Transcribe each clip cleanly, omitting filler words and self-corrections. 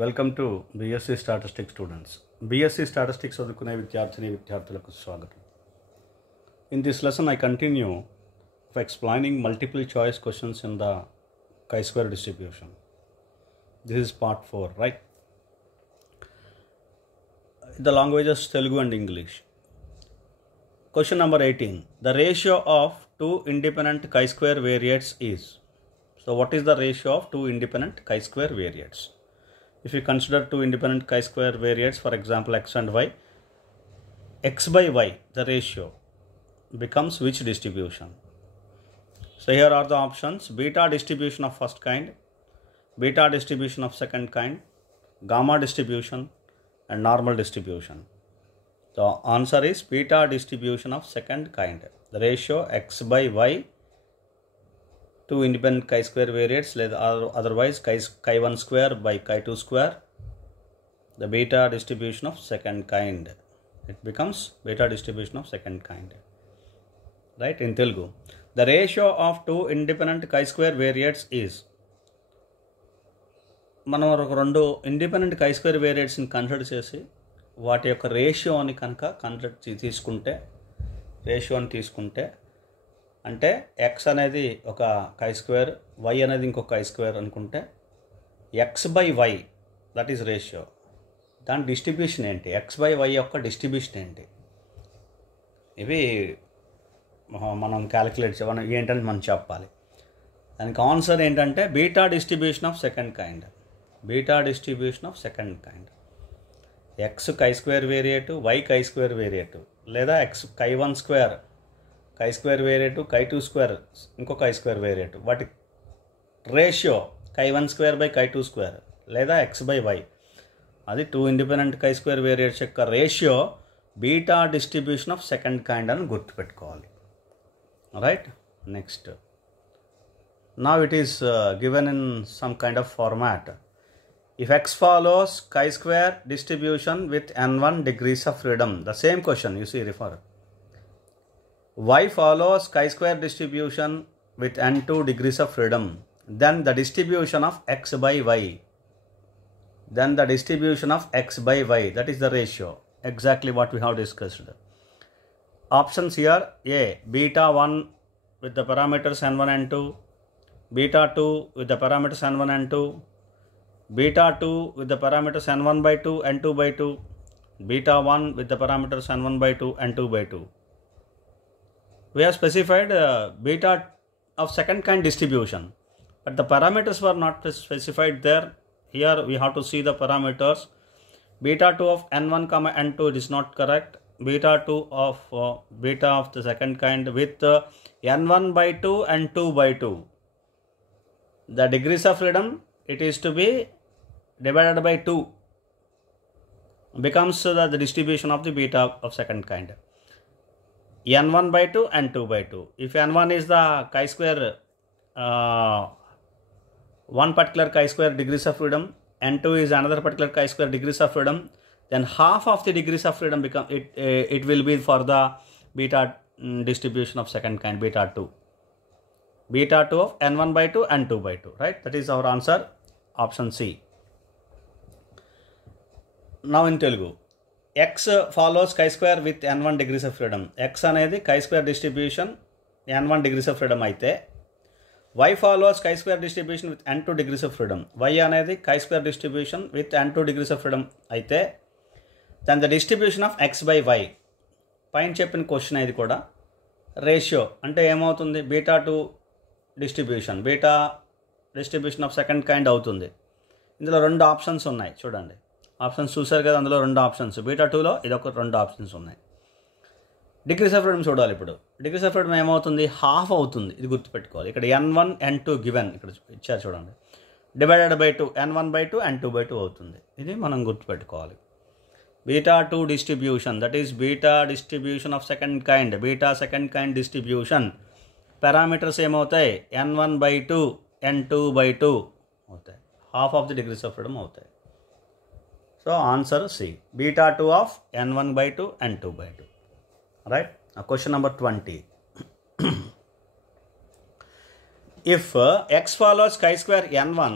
Welcome to BSc statistics students. BSc statistics చదువుకునే విద్యార్థులకు స్వాగతం. In this lesson, I continue of explaining multiple choice questions in the chi-square distribution. This is part 4, right? The languages Telugu and English. Question number 18. The ratio of two independent chi-square variates is. So what is the ratio of two independent chi-square variates? If you consider two independent chi-square variates, for example x and y, x by y, the ratio becomes which distribution? So here are the options: beta distribution of first kind, beta distribution of second kind, gamma distribution, and normal distribution. The answer is beta distribution of second kind. The ratio x by y, two independent chi-square variates, otherwise chi1 square by chi2 square, the beta distribution of second kind. It becomes beta distribution of second kind. Right, in Telugu. The ratio of two independent chi-square variates is. మనం ఒక రెండు independent chi-square వేరియట్స్ని కన్సిడర్ చేసి వాటి యొక్క రేషియోని కనుక తీసుకుంటే అంటే x అనేది ఒక chi-square, y అనేది ఇంకొక chi-square అనుకుంటే x by y, that is ratio. దాని డిస్ట్రిబ్యూషన్ ఏంటి, x by y యొక్క డిస్ట్రిబ్యూషన్ ఏంటి, ఇవి మనం క్యాలిక్యులేట్ ఏంటంటే మనం చెప్పాలి. దానికి ఆన్సర్ ఏంటంటే beta distribution of second kind. Beta distribution of second kind. X chi-square variate, y chi-square variate, లేదా x chi1 square chi-square variate, chi2 square ఇంకో chi-square వేరియట్, వాటి ratio chi1 square by chi2 square లేదా x by y, అది two independent chi-square variants యొక్క ratio beta distribution of second kind అని గుర్తుపెట్టుకోవాలి. Right, next. Now it is given in some kind of format. If x follows chi-square distribution with n1 degrees of freedom, the same question you see refer. Y follows chi-square distribution with n2 degrees of freedom, then the distribution of x by y. Then the distribution of x by y, that is the ratio. Exactly what we have discussed. Options here: A, beta 1 with the parameters n1 and 2, beta 2 with the parameters n1 and 2, beta 2 with the parameters n1 by 2 and 2 by 2, beta 1 with the parameters n1 by 2 and 2 by 2. We have specified beta of second kind distribution, but the parameters were not specified there. Here we have to see the parameters. Beta 2 of n1 comma n2 is not correct. Beta 2 of beta of the second kind with n1 by 2 and 2 by 2. The degrees of freedom, it is to be divided by 2, becomes the distribution of the beta of second kind. n1 by 2 and 2 by 2. If n1 is the chi-square, one particular chi-square degrees of freedom, n2 is another particular chi-square degrees of freedom, then half of the degrees of freedom it will be for the beta distribution of second kind, beta 2. Beta 2 of n1 by 2 and 2 by 2, right? That is our answer, option C. Now in Telugu, x follows chi-square with n1 degrees of freedom. X అనేది chi-square distribution n1 degrees of freedom అయితే, y follows chi-square distribution with n2 degrees of freedom. Y అనేది chi-square distribution with n2 degrees of freedom అయితే, then the distribution of x by y. పైన చెప్పిన క్వశ్చన్ ఇది కూడా రేషియో అంటే ఏమవుతుంది, బీటా 2 డిస్ట్రిబ్యూషన్ ఆఫ్ సెకండ్ కైండ్ అవుతుంది. ఇందులో రెండు ఆప్షన్స్ ఉన్నాయి చూడండి. ఆప్షన్స్ చూసారు కదా, అందులో రెండు ఆప్షన్స్. బీటా 2లో ఇదొక రెండు ఆప్షన్స్ ఉన్నాయి. డిగ్రీస్ ఆఫ్ ఫ్రీడమ్ చూడాలి. ఇప్పుడు డిగ్రీస్ ఆఫ్ ఫ్రీడమ్ ఏమవుతుంది, హాఫ్ అవుతుంది. ఇది గుర్తుపెట్టుకోవాలి. ఇక్కడ n1 n2 గివెన్ ఇక్కడ ఇచ్చారు చూడండి, divided by 2, n1 by 2 and 2 by 2 అవుతుంది. ఇది మనం గుర్తుపెట్టుకోవాలి. Beta 2 distribution, that is beta distribution of second kind, beta second kind distribution. Parameters ఏమవుతాయి, n1 by 2 n2 by 2 అవుతాయి. Half of the degrees of freedom అవుతాయి. So answer C, beta 2 of n1 by 2 and 2 by 2. Right. Question number 20. If x follows chi-square n1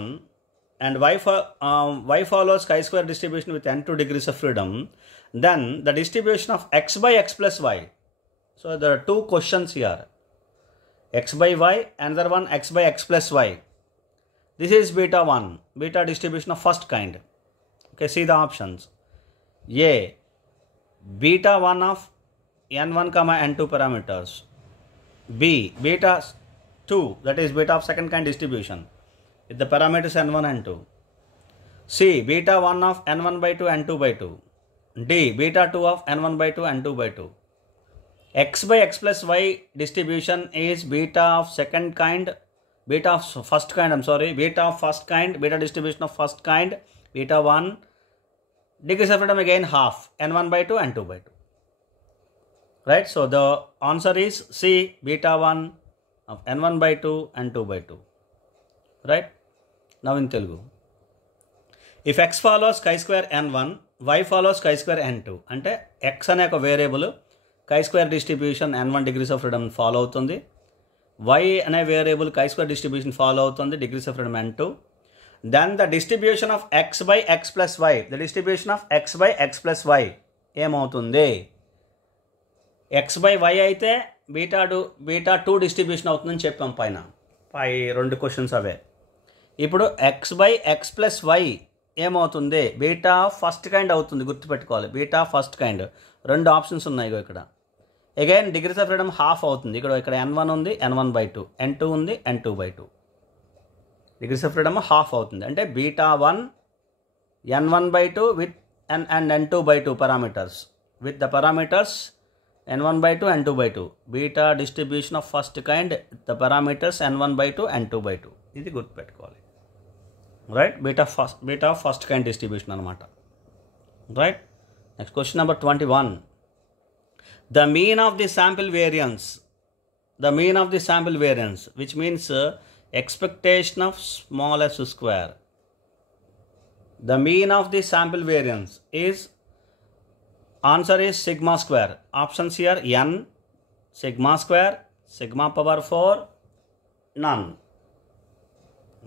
and y follows chi-square distribution with n2 degrees of freedom, then the distribution of x by x plus y. So there are two questions here. X by y, another one x by x plus y. This is beta 1, beta distribution of first kind. Okay, see the options. A, beta 1 of n1 comma n2 parameters. B, beta 2, that is beta of second kind distribution with the parameters n1 n2. C, beta 1 of n1 by 2 n2 by 2. D, beta 2 of n1 by 2 n2 by 2. X by x plus y distribution is beta of second kind, beta of first kind, beta of first kind, beta distribution of first kind, beta 1, degrees of freedom again half, n1 by 2, n2 by 2. Right, so the answer is C, beta 1 of n1 by 2, n2 by 2. Right, now in Telugu. If x follows chi-square n1, y follows chi-square n2, అంటే x అనే ఒక variable chi-square distribution n1 degrees of freedom follow అవుతుంది, y అనే variable chi-square distribution follow అవుతుంది degrees of freedom n2, then the distribution of x by x plus y, the distribution of x by x plus y ఏమవుతుంది? x by y అయితే బీటా 2 డిస్ట్రిబ్యూషన్ అవుతుందని చెప్పాం పైన, రెండు క్వశ్చన్స్ అవే. ఇప్పుడు x by x plus y ఏమవుతుంది? Beta first kind అవుతుంది, గుర్తుపెట్టుకోవాలి, బీటా ఫస్ట్ కైండ్. రెండు ఆప్షన్స్ ఉన్నాయి ఇక్కడ. Again degrees of freedom half అవుతుంది, ఇక్కడ n1 ఉంది, n1 by 2, n2 ఉంది, n2 by 2. Degrees of freedom half అవుతుంది, అంటే బీటా 1 n1 by 2 with and n2 by 2 parameters, with the parameters n1 by 2, n2 by 2. Beta distribution of first kind, the parameters n1 by 2, n2 by 2. ఇది గుర్తుపెట్టుకోవాలి. Right, beta first kind distribution అనమాట. Right, next question number 21. The mean of the sample variance, which means expectation of small s square. The mean of the sample variance is, answer is sigma square. Options here, n, sigma square, sigma power 4, none.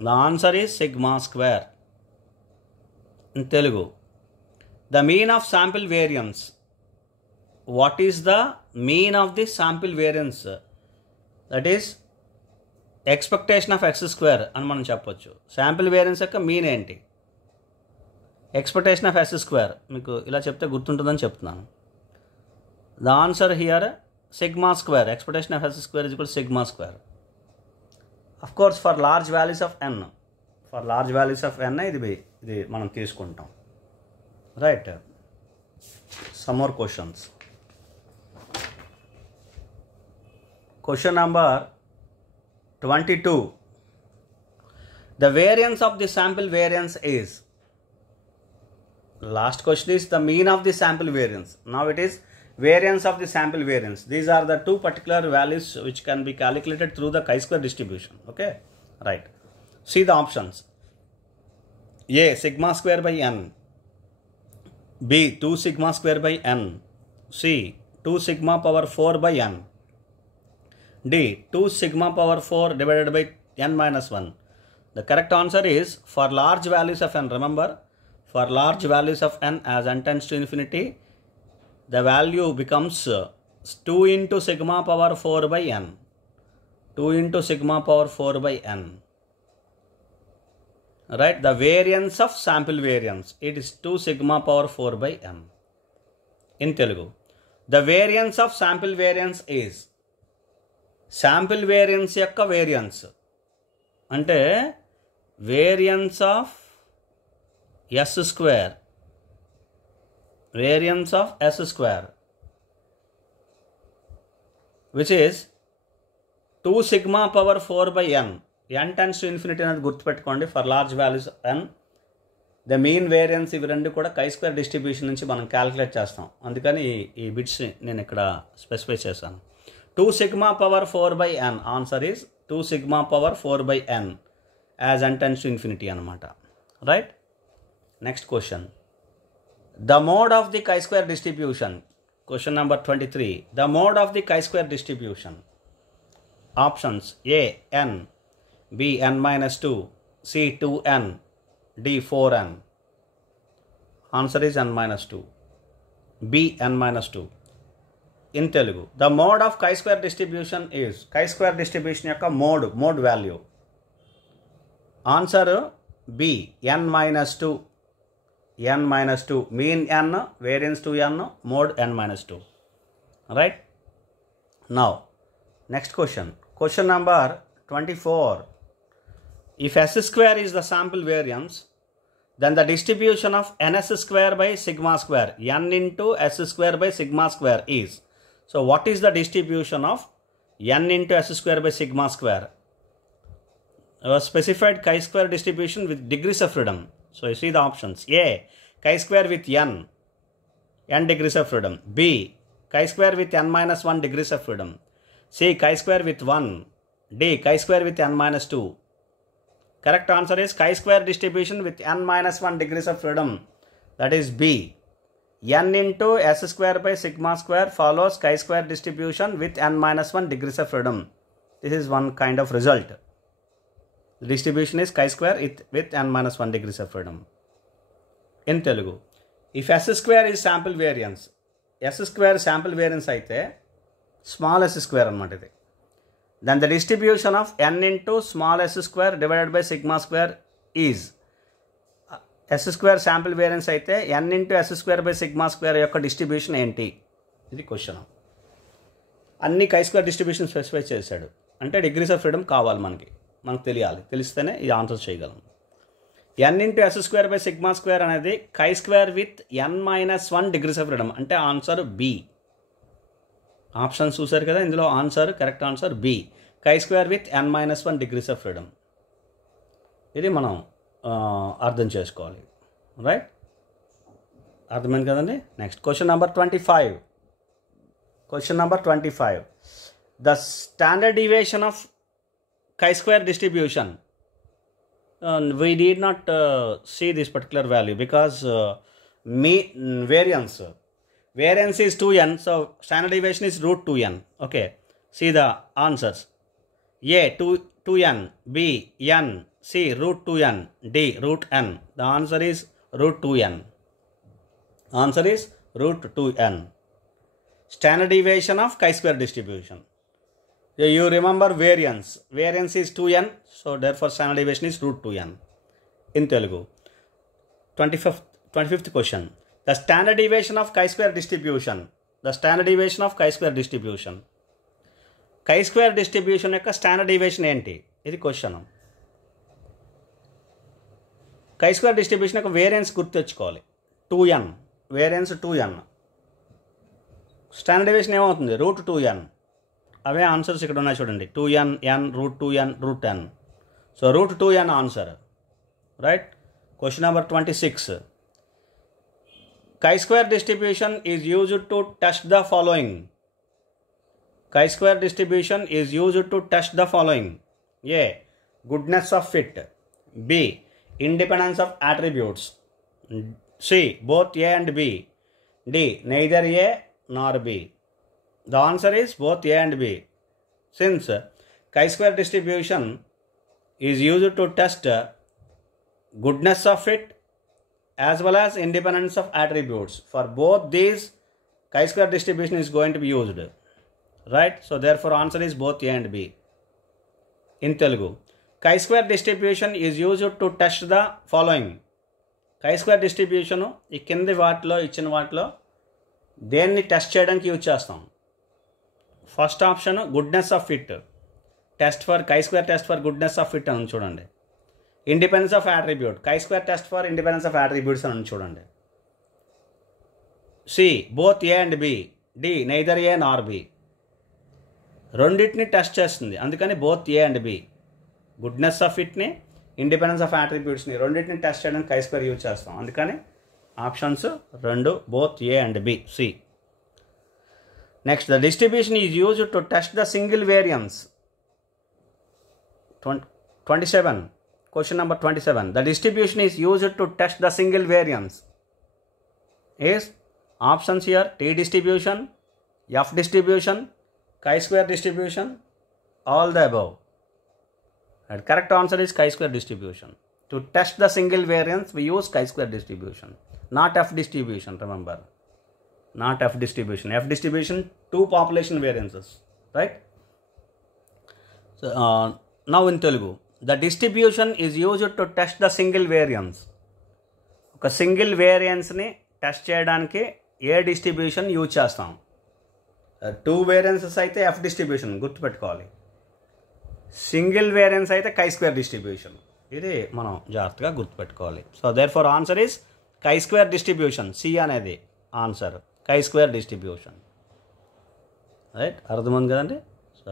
The answer is sigma square. In Telugu, the mean of sample variance. What is the mean of the sample variance? That is expectation of x square అని మనం చెప్పొచ్చు. Sample variance యొక్క mean ఏంటి? Expectation of S square. మీకు ఇలా చెప్తే గుర్తుంటుందని చెప్తున్నాను. The answer here sigma square. Expectation of S square is equal sigma square. Of course for large values of N, ఇది మనం తీసుకుంటాం. Right, some more questions. Question number 22. The variance of the sample variance is. Last question is the mean of the sample variance. Now it is variance of the sample variance. These are the two particular values which can be calculated through the chi-square distribution. Okay, right. See the options. A, sigma square by n. B, 2 sigma square by n. C, 2 sigma power 4 by n. D, 2 sigma power 4 divided by n minus 1. The correct answer is for large values of n. Remember, for large values of n, as n tends to infinity, the value becomes 2 into sigma power 4 by n. 2 into sigma power 4 by n. Right, the variance of sample variance, it is 2 sigma power 4 by n. In Telugu, the variance of sample variance is, sample variance యొక్క variance అంటే variance of S square, which is 2 sigma power 4 by n. n tends to infinity అనేది గుర్తుపెట్టుకోండి. For large values n, the mean variance, ఇవి రెండు కూడా chi-square distribution నుంచి మనం క్యాలిక్యులేట్ చేస్తాం. అందుకని ఈ బిట్స్ నేను ఇక్కడ స్పెసిఫై చేశాను. 2 sigma power 4 by n. Answer is 2 sigma power 4 by n as n tends to infinity anamata. Right? Next question. The mode of the chi-square distribution. Question number 23. The mode of the chi-square distribution. Options: A, n. B, n minus 2. C, 2n. D 4n. Answer is n minus 2. B n minus 2. In Telugu, the mode of chi-square distribution is, chi-square distribution యొక్క mode value. Answer B n minus 2. n minus 2. Mean n, variance to n, mode n minus 2. Right? Now, next question. Question number 24. If s square is the sample variance, then the distribution of ns square by sigma square, n into s square by sigma square is. So what is the distribution of n into s square by sigma square? A specified chi-square distribution with degrees of freedom. So you see the options. A, chi-square with n degrees of freedom. B, chi-square with n minus 1 degrees of freedom. C, chi-square with 1. D, chi-square with n minus 2. Correct answer is chi-square distribution with n minus 1 degrees of freedom. That is B. n into s square by sigma square follows chi-square distribution with n minus 1 degrees of freedom. This is one kind of result. The distribution is chi-square with n minus 1 degrees of freedom. In Telugu, if s square is sample variance, s square sample variance అయితే small s square అన్నమాట ఇది. Then the distribution of n into small s square divided by sigma square is, s square sample variance అయితే n into s square by sigma square యొక్క డిస్ట్రిబ్యూషన్ ఏంటి? ఇది క్వశ్చన్. అన్ని chi-square distribution specify చేశాడు అంటే degrees of freedom కావాలి మనకు తెలియాలి. తెలిస్తేనే ఇది ఆన్సర్ చేయగలం. n into s square by sigma square అనేది chi-square with n minus 1 degrees of freedom అంటే ఆన్సర్ B. ఆప్షన్స్ చూసారు కదా, ఇందులో answer correct answer B, chi-square with n minus 1 degrees of freedom. ఇది మనం అర్థం చేసుకోవాలి. రైట్, అర్థమైంది కదండి. Next question number 25. Question number 25. The standard deviation of chi-square distribution. We did not see this particular value because variance is 2n, so standard deviation is root 2n. Okay, see the answers. A 2n, B n, C root 2n, D root n. The answer is root 2n. Answer is root 2n. Standard deviation of chi-square distribution. You remember variance. Variance is 2n, so therefore standard deviation is root 2n. In Telugu, 25th question. The standard deviation of chi-square distribution. The standard deviation of chi-square distribution. Chi-square distribution యొక్క standard deviation ఏంటి? ఇది question. chi-square distribution యొక్క variance గుర్తుతెచ్చుకోవాలి. 2n, variance 2n. Standard deviation ఏమవుతుంది? Root 2n. అవే answers ఇక్కడ ఉన్నాయి చూడండి. 2n, n, root 2n, root n. So root 2n answer. Right. Question number 26. Chi-square distribution is used to test the following. Chi-square distribution is used to test the following. A, goodness of fit. B, independence of attributes. C, both A and B. D, neither A nor B. The answer is both A and B. Since chi-square distribution is used to test goodness of fit as well as independence of attributes. For both these, chi-square distribution is going to be used. Right? So therefore answer is both A and B. In Telugu, chi-square distribution is used to test the following. Chi-square distribution ఈ కింది వాటిలో ఇచ్చిన వాటిలో దేన్ని టెస్ట్ చేయడానికి use చేస్తాం? First option goodness of fit. Test for chi-square test for goodness of fit అని చూడండి. Independence of attribute, chi-square test for independence of attributes అని చూడండి. C, both A and B. D, neither A nor B. రెండింటిని test చేస్తుంది, అందుకని both A and B. Goodness of ఫిట్ని, independence of యాట్రిబ్యూట్స్ని రెండింటిని టెస్ట్ చేయడానికి chi-square యూజ్ చేస్తాం. అందుకని options 2 both A and B. C. Next, the distribution is used to test the single variance. 27. Question number 27. The distribution is used to test the single variance. Is options here T distribution, F distribution, chi-square distribution, all the above. And correct answer is chi-square distribution. To test the single variance, we use chi-square distribution, not F distribution, remember. Not F distribution. F distribution, 2 population variances, right? So, now in Telugu, the distribution is used to test the single variance. ఒక single వేరియన్స్ని test చేయడానికి ఏ distribution use చేస్తాం? 2 variances అయితే F distribution గుర్తుపెట్టుకోవాలి. Single variance అయితే chi-square distribution. ఇది మనం జాగ్రత్తగా గుర్తుపెట్టుకోవాలి. So therefore answer is chi-square distribution. C అనేది ఆన్సర్, chi-square డిస్ట్రిబ్యూషన్, రైట్? అర్థమైంది కదండి? So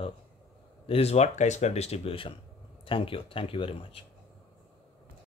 this is what chi-square distribution. Thank you very much.